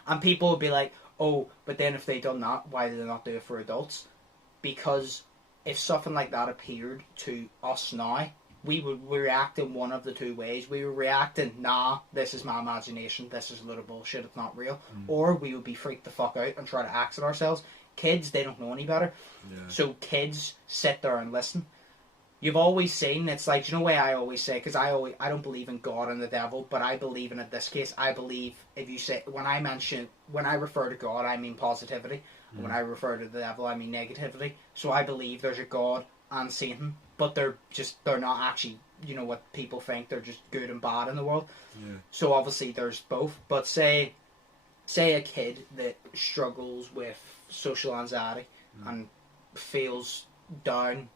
And people would be like, oh, but then if they done that, why did they not do it for adults? Because if something like that appeared to us now, we would react in one of the two ways. We would react in, nah, this is my imagination, this is a load of bullshit, it's not real. Or we would be freaked the fuck out and try to act it ourselves. Kids, they don't know any better. Yeah. So kids sit there and listen. You've always seen, it's like, you know what I always say, because I don't believe in God and the devil, but I believe in this case, I believe, if you say, when I refer to God, I mean positivity. And when I refer to the devil, I mean negativity. So I believe there's a God and Satan, but they're not actually, you know what people think, they're just good and bad in the world. Yeah. So obviously there's both, but say a kid that struggles with social anxiety and feels down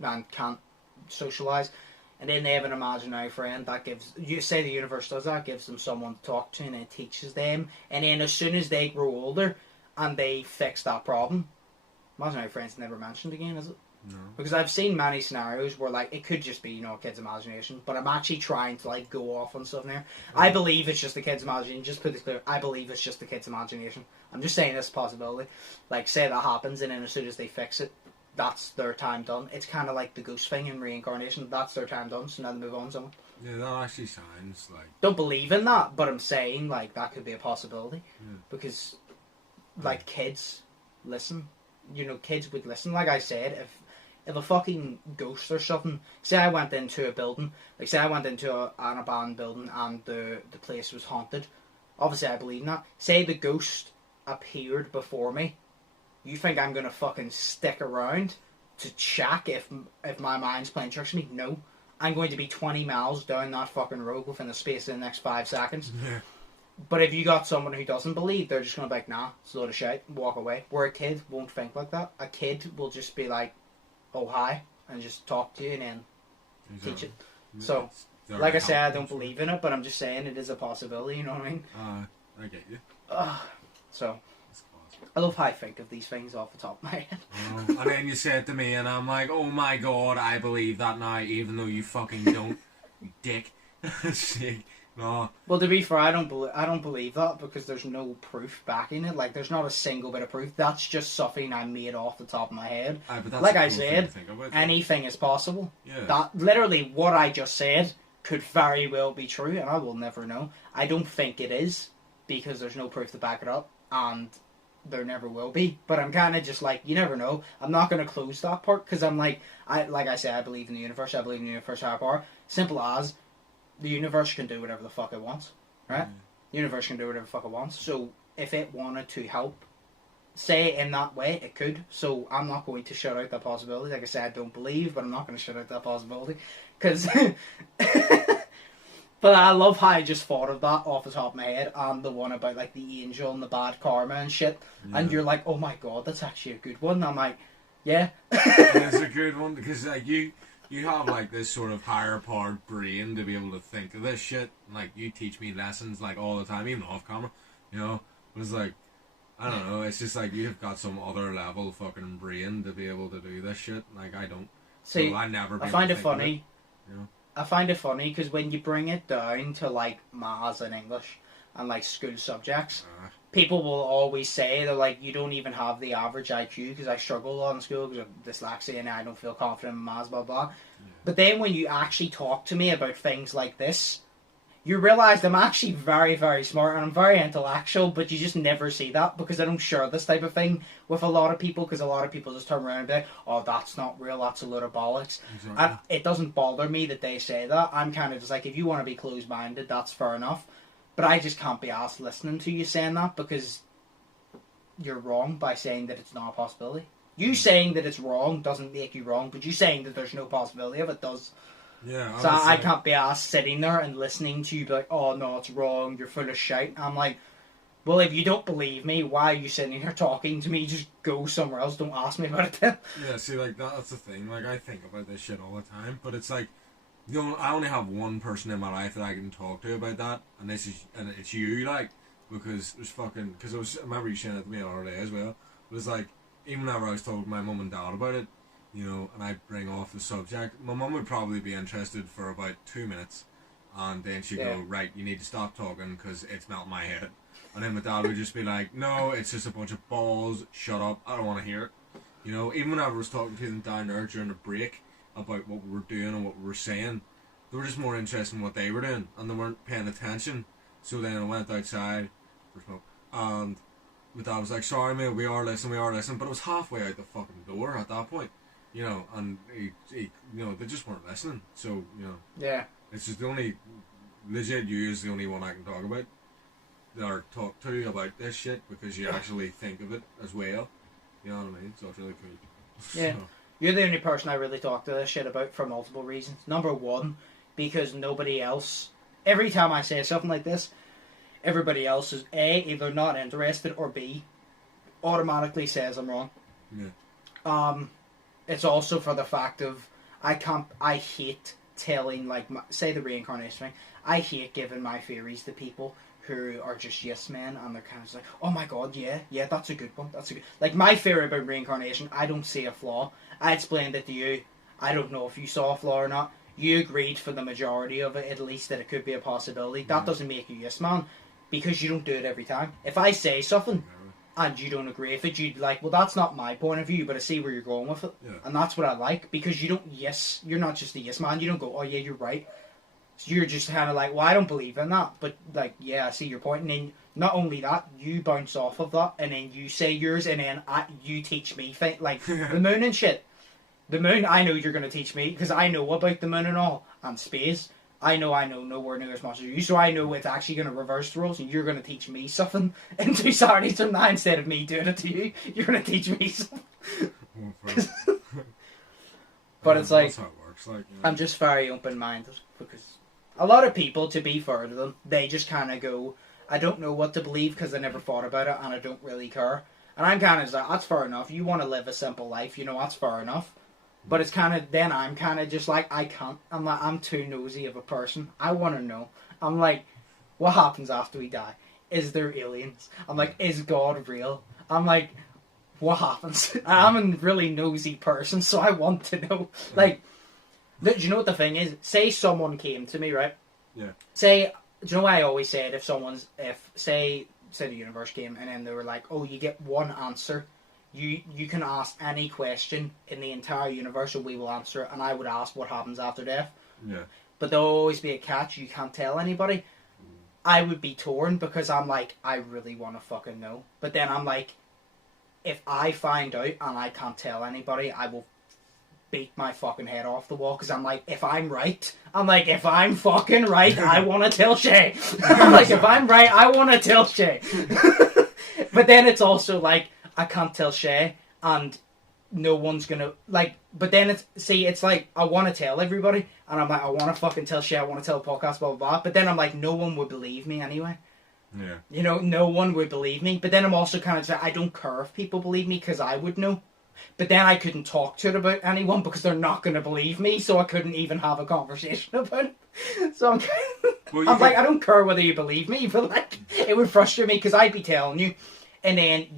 and can't socialise, and then they have an imaginary friend that gives, you say the universe does that, gives them someone to talk to, and it teaches them, and then as soon as they grow older and they fix that problem, imaginary friend's never mentioned again, is it? No. Because I've seen many scenarios where, like, it could just be, you know, a kid's imagination, but I'm actually trying to, like, go off on stuff now. I believe it's just a kid's imagination. Just put it clear, I believe it's just a kid's imagination. I'm just saying this possibility. Like, say that happens, and then as soon as they fix it, that's their time done. It's kind of like the ghost thing in reincarnation. That's their time done, so now they move on to someone. Yeah, that actually sounds like... Don't believe in that, but I'm saying, like, that could be a possibility. Yeah. Because, like, kids listen. You know, kids would listen. Like I said, if a fucking ghost or something, say I went into a building, like say I went into an abandoned building and the place was haunted, obviously I believe in that. Say the ghost appeared before me, you think I'm gonna fucking stick around to check if my mind's playing tricks on me? No. I'm going to be 20 miles down that fucking road within the space of the next 5 seconds. Yeah. But if you got someone who doesn't believe, they're just gonna be like, nah, it's a load of shit, and walk away. Where a kid won't think like that. A kid will just be like, oh hi, and just talk to you and then teach it. So, like I say, I don't believe in it, but I'm just saying it is a possibility, you know what I mean? I get you. So, I love how I think of these things off the top of my head. And then you say it to me and I'm like, oh my god, I believe that now, even though you fucking don't, you dick. No. Well, to be fair, I don't believe that because there's no proof backing it. Like, there's not a single bit of proof. That's just something I made off the top of my head. But that's like a I cool said, thing to think about, anything is possible. Yeah. That literally what I just said could very well be true, and I will never know. I don't think it is because there's no proof to back it up, and there never will be. But I'm kind of just like, you never know. I'm not going to close that part because I'm like I say, I believe in the universe. I believe in the universe higher power. Simple as. The universe can do whatever the fuck it wants, right? The universe can do whatever the fuck it wants. So if it wanted to help, say in that way, it could. So I'm not going to shut out that possibility. Like I said, I don't believe, but I'm not going to shut out that possibility. Because, but I love how I just thought of that off the top of my head, and the one about like the angel and the bad karma and shit. Yeah. And you're like, oh my god, that's actually a good one. And I'm like, yeah. It's a good one because like you have like this sort of higher powered brain to be able to think of this shit. Like you teach me lessons like all the time, even off camera. You know, it was like, I don't know. It's just like you've got some other level fucking brain to be able to do this shit. Like I don't. See, so I never. I find it funny. You know? I find it funny because when you bring it down to like maths and English and like school subjects, people will always say they're like, you don't even have the average IQ because I struggle a lot in school because of dyslexia and I don't feel confident in maths, blah blah. Yeah. But then when you actually talk to me about things like this, you realise I'm actually very, very smart and I'm very intellectual, but you just never see that because I don't share this type of thing with a lot of people because a lot of people just turn around and be like, oh, that's not real, that's a load of bollocks. Exactly. And it doesn't bother me that they say that. I'm kind of just like, if you want to be closed-minded, that's fair enough. But I just can't be asked listening to you saying that because you're wrong by saying that it's not a possibility. You saying that it's wrong doesn't make you wrong, but you saying that there's no possibility of it does. Yeah. So I can't be asked sitting there and listening to you be like, oh no, it's wrong, you're full of shit. I'm like, well, if you don't believe me, why are you sitting here talking to me? Just go somewhere else, don't ask me about it then. Yeah, see, like, that's the thing. Like, I think about this shit all the time, but it's like, I only have one person in my life that I can talk to about that, and it's you, like, because there's fucking, because I remember you saying it to me the other day as well, but it's like, even whenever I was talking to my mum and dad about it, you know, and I bring off the subject, my mum would probably be interested for about 2 minutes, and then she'd go, right, you need to stop talking, because it's melting my head. And then my dad would just be like, no, it's just a bunch of balls, shut up, I don't want to hear it. You know, even when I was talking to them down there during the break, about what we were doing and what we were saying. They were just more interested in what they were doing, and they weren't paying attention. So then I went outside for smoke, and my dad was like, "Sorry, mate, we are listening," but it was halfway out the fucking door at that point, you know, and he they just weren't listening. So, you know, yeah, it's just the only legit you is the only one I can talk about or talk to about this shit because you actually think of it as well. You know what I mean? So it's really cool. Yeah. So, You're the only person I really talk to this shit about for multiple reasons. Number one, because nobody else, every time I say something like this, everybody else is A, either not interested, or B, automatically says I'm wrong. yeah. It's also for the fact of, I hate telling, like, say the reincarnation thing, I hate giving my theories to people who are just yes men, and they're kind of like, oh my god, yeah, that's a good one, like, my theory about reincarnation, I don't see a flaw. I explained it to you, I don't know if you saw a flaw or not, you agreed for the majority of it, at least, that it could be a possibility. That doesn't make you yes man, because you don't do it every time. If I say something, and you don't agree with it, you'd like, well, that's not my point of view, but I see where you're going with it, and that's what I like, because you don't, you're not just a yes man, you don't go, oh yeah, you're right. You're just kind of like, well, I don't believe in that, but like, yeah, I see your point. And then not only that, you bounce off of that, and then you say yours, and then you teach me like the moon and shit. The moon, I know you're going to teach me because I know about the moon and all, and space. I know nowhere near as much as you, so I know it's actually going to reverse the rules, and you're going to teach me something in 2 Saturdays from now instead of me doing it to you. You're going to teach me something. But it's like, that's how it works. Like, I'm just very open-minded because a lot of people, to be fair to them, they just kind of go, I don't know what to believe because I never thought about it and I don't really care. And I'm kind of like, that's fair enough. You want to live a simple life, that's fair enough. But it's kind of, then I'm kind of just like, I can't. I'm like, I'm too nosy of a person. I want to know. I'm like, what happens after we die? Is there aliens? I'm like, is God real? I'm like, what happens? I'm a really nosy person, so I want to know. Like, do you know what the thing is? Say someone came to me, right? Yeah. Say, do you know why I always say it? Say the universe came and then they were like, oh, you get one answer. You can ask any question in the entire universe and we will answer it. And I would ask what happens after death. Yeah. But there'll always be a catch. You can't tell anybody. I would be torn because I'm like, I really want to fucking know. But then I'm like, if I find out and I can't tell anybody, I will beat my fucking head off the wall because I'm like, if I'm fucking right, I want to tell Shay. I'm like, if I'm right, I want to tell Shay. But then it's also like, I can't tell Shay and no one's gonna, like, but then it's like, I want to tell everybody and I'm like, I want to fucking tell Shay, I want to tell the podcast, blah, blah, blah. But then I'm like, no one would believe me anyway. Yeah. No one would believe me. But then I'm also kind of like, I don't care if people believe me because I would know. But then I couldn't talk to it about anyone because they're not going to believe me, so I couldn't even have a conversation about it. So I'm like, I don't care whether you believe me, but like, it would frustrate me because I'd be telling you, and then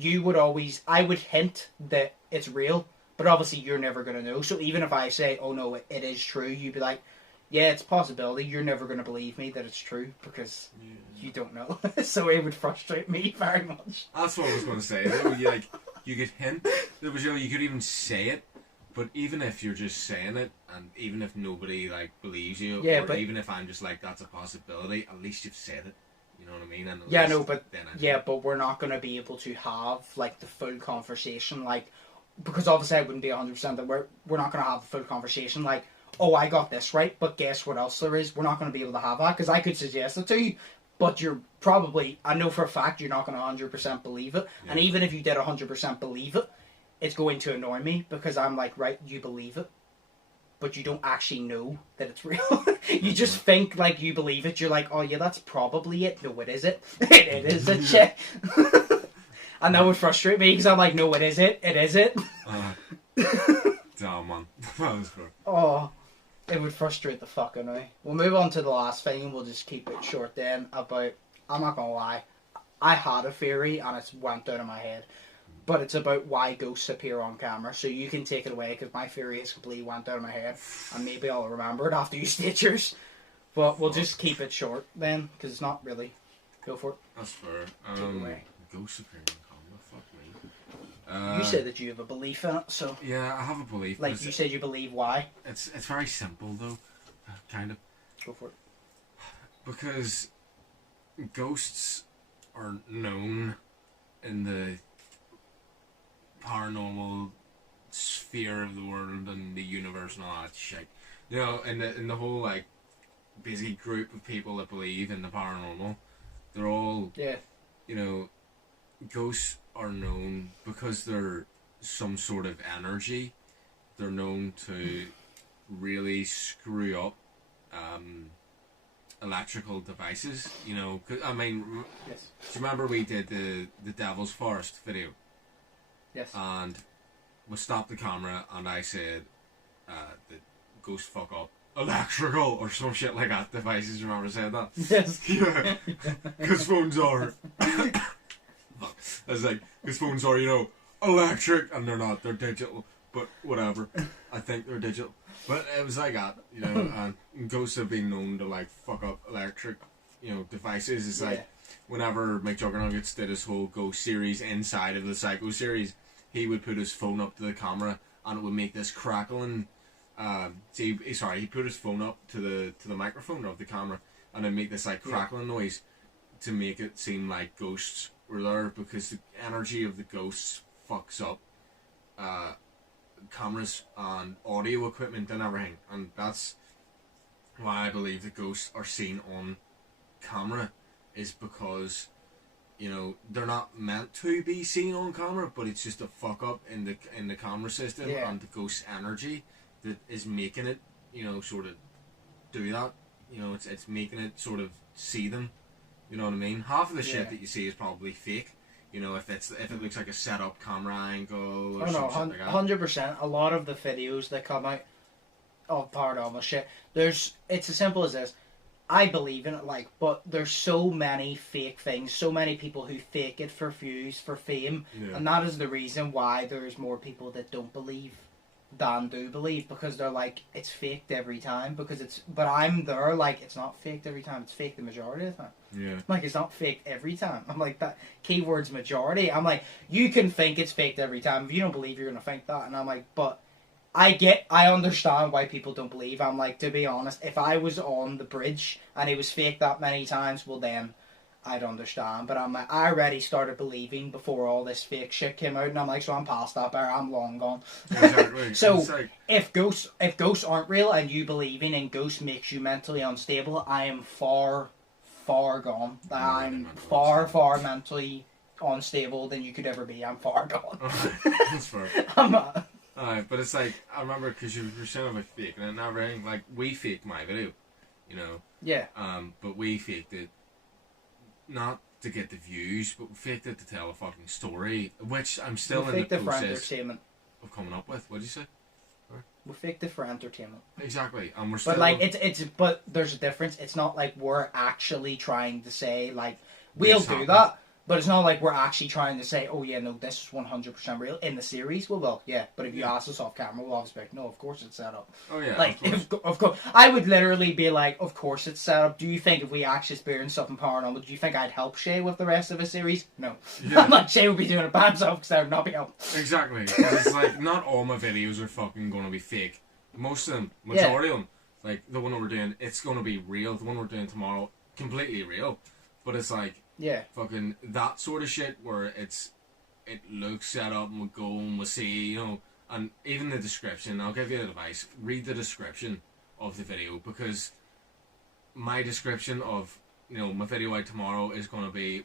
I would hint that it's real, but obviously you're never going to know. So even if I say, oh no, it is true, you'd be like, yeah, it's a possibility. You're never going to believe me that it's true because you don't know. So it would frustrate me very much. That's what I was going to say. You could hint. You could even say it, but even if you're just saying it, and even if nobody like believes you, even if I'm just like, that's a possibility, at least you've said it. You know what I mean? And but we're not going to be able to have like the full conversation, like, because obviously I wouldn't be 100% that we're not going to have the full conversation, like, oh, I got this right, but guess what else there is? We're not going to be able to have that because I could suggest it to you. But you're probably, I know for a fact you're not going to 100% believe it. Yeah. And even if you did 100% believe it, it's going to annoy me because I'm like, right, you believe it, but you don't actually know that it's real. You just think like you believe it. You're like, oh yeah, that's probably it. No, it is it. It is it, shit. And that would frustrate me because I'm like, no, it is it. It is it. Damn, man. That was good. Oh. It would frustrate the fuck out of me. We'll move on to the last thing and we'll just keep it short then about, I'm not going to lie, I had a theory and it's went out of my head, but it's about why ghosts appear on camera, so you can take it away because my theory is completely went out of my head and maybe I'll remember it after you state yours. But we'll just keep it short then because it's not really. Go for it. That's fair. Take it away. Ghosts appear on camera, fuck me. You said that you have a belief in it, so... Yeah, I have a belief. Like, you said you believe why? It's very simple, though. Kind of. Go for it. Because ghosts are known in the paranormal sphere of the world and the universe and all that shit. You know, in the whole, like, busy group of people that believe in the paranormal, they're all... Yeah. You know, ghosts are known because they're some sort of energy. They're known to really screw up electrical devices. You know, 'cause, I mean, yes. Do you remember we did the Devil's Forest video? Yes. And we stopped the camera and I said that ghosts fuck up electrical or some shit like that devices. Remember saying that? Yes. Yeah. Because phones are... I was like, because phones are, you know, electric, and they're not, they're digital, but whatever. I think they're digital. But it was like that, you know, and ghosts have been known to, like, fuck up electric, you know, devices. It's like, whenever Mike Juggernuggets did his whole ghost series inside of the Psycho series, he would put his phone up to the camera, and it would make this crackling, he put his phone up to the microphone of the camera, and then make this, like, crackling noise to make it seem like ghosts were there, because the energy of the ghosts fucks up cameras and audio equipment and everything, and that's why I believe the ghosts are seen on camera, is because, you know, they're not meant to be seen on camera, but it's just a fuck up in the camera system and the ghost energy that is making it, you know, sort of do that. You know, it's making it sort of see them. You know what I mean? Half of the shit that you see is probably fake. You know, if it looks like a set up camera angle or something like that. 100%. A lot of the videos that come out of paranormal shit, it's as simple as this. I believe in it, like, but there's so many fake things, so many people who fake it for views, for fame, and that is the reason why there's more people that don't believe than do believe, because they're like, it's faked every time, but I'm there, like, it's not faked every time, it's faked the majority of the time. Yeah. Like, it's not faked every time. I'm like, that keyword's majority. I'm like, you can think it's faked every time. If you don't believe, you're gonna think that. And I'm like, but I understand why people don't believe. I'm like, to be honest, if I was on the bridge and it was faked that many times, well then I'd understand. But I'm like, I already started believing before all this fake shit came out, and I'm like, so I'm past that bar, I'm long gone. Exactly. So like... if ghosts aren't real and you believing in ghosts makes you mentally unstable, I am far gone. I'm far mentally unstable than you could ever be. I'm far gone. That's fair. I'm not. But it's like, I remember, because you were saying about faking it and everything, like, we faked my video, you know? Yeah. But we faked it not to get the views, but we faked it to tell a fucking story, which I'm still in the process of coming up with. What did you say? We faked it for entertainment. Exactly, and we're still... But, like, but there's a difference. It's not like we're actually trying to say, like, we'll do that, but it's not like we're actually trying to say, oh, yeah, no, this is 100% real. In the series, well, yeah, but if you ask us off camera, we'll obviously be like, no, of course it's set up. Oh, yeah, like, of course. I would literally be like, of course it's set up. Do you think if we actually experienced something paranormal, do you think I'd help Shay with the rest of the series? No. Yeah. I'm like, Shay would be doing it by himself because I would not be helping. Exactly. It's like, not all my videos are fucking going to be fake. Most of them, majority of them, like the one that we're doing, it's going to be real. The one we're doing tomorrow, completely real. But it's like, fucking that sort of shit where it looks set up and we go and we see, you know, and even the description, I'll give you the advice, read the description of the video, because my description of, you know, my video out tomorrow is going to be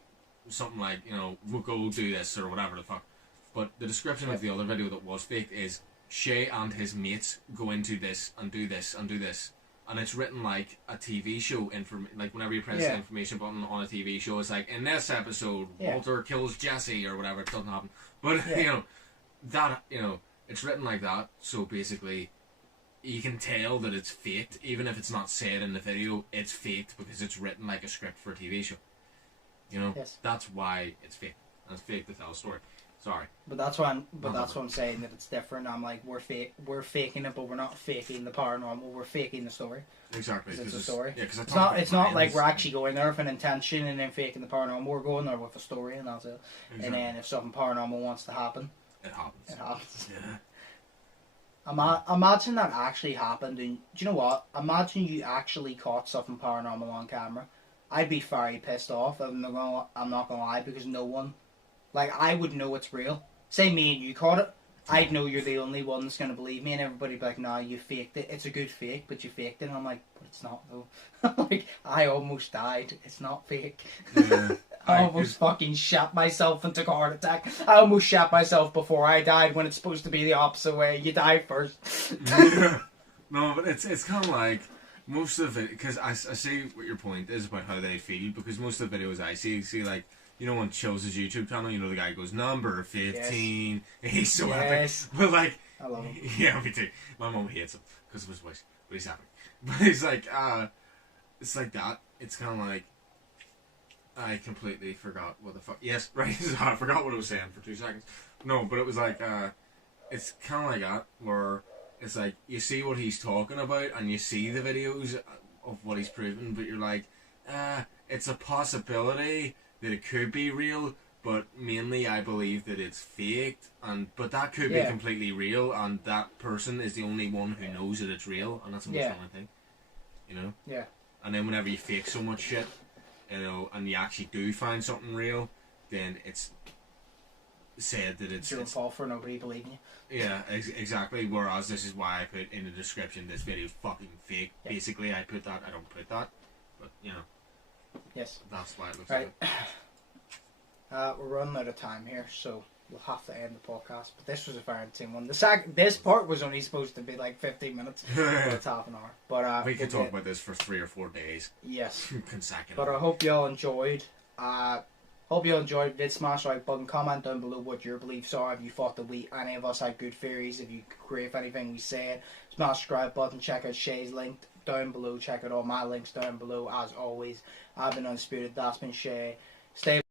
something like, you know, we'll go do this or whatever the fuck. But the description of the other video that was faked is, Shay and his mates go into this and do this and do this, and it's written like a TV show. Like whenever you press the information button on a TV show, it's like, in this episode, Walter kills Jesse or whatever. It doesn't happen, but you know that, you know, it's written like that. So basically, you can tell that it's faked, even if it's not said in the video. It's faked because it's written like a script for a TV show. You know, that's why it's fake. And it's fake to tell a story. Sorry. But that's why I'm saying that it's different. I'm like, we're faking it, but we're not faking the paranormal. We're faking the story. Exactly. It's a story. Yeah, because it's not like we're actually going there with an intention and then faking the paranormal. We're going there with a story, and that's it. Exactly. And then if something paranormal wants to happen, It happens. It happens. Yeah. Imagine that actually happened, and do you know what? Imagine you actually caught something paranormal on camera. I'd be very pissed off. I'm not gonna lie, because no one, like, I would know it's real. Say me and you caught it, I'd know you're the only one that's gonna believe me, and everybody'd be like, "Nah, you faked it. It's a good fake, but you faked it." And I'm like, "But it's not though." Like, I almost died. It's not fake. Yeah. I almost fucking shat myself and took a heart attack. I almost shat myself before I died, when it's supposed to be the opposite way. You die first. Yeah. No, but it's kind of like most of it, because I see what your point is about how they feel, because most of the videos I see like, you know, on Chill's YouTube channel, you know, the guy goes, number 15. Yes. He's so epic. But like, I love him. Yeah, me too. My mom hates him because of his voice, but he's epic. But he's like, it's like that. It's kind of like, I completely forgot what the fuck. Yes, right. I forgot what I was saying for 2 seconds. No, but it was like, it's kind of like that, where it's like, you see what he's talking about, and you see the videos of what he's proving, but you're like, it's a possibility that it could be real, but mainly I believe that it's faked, but that could be completely real, and that person is the only one who knows that it's real, and that's the most common thing, you know? Yeah. And then whenever you fake so much shit, you know, and you actually do find something real, then it's said that it's your fault for nobody believing you. Yeah, exactly. Whereas this is why I put in the description, this video is fucking fake. Yeah. Basically, I put that. I don't put that, but you know. Yes. That's why it looks right. like it. We're running out of time here, so we'll have to end the podcast. But this was a very interesting one. This part was only supposed to be like 15 minutes, but it's half an hour. But we could talk about this for 3 or 4 days. Yes. Consecutive. But I hope you all enjoyed. Hope you all enjoyed. Did smash the like button. Comment down below what your beliefs are. If you thought that any of us had good theories. If you agree with anything we said. Smash the subscribe button. Check out Sheas' link down below. Check out all my links down below. As always, I've been Undisputed. That's been Shay. Stay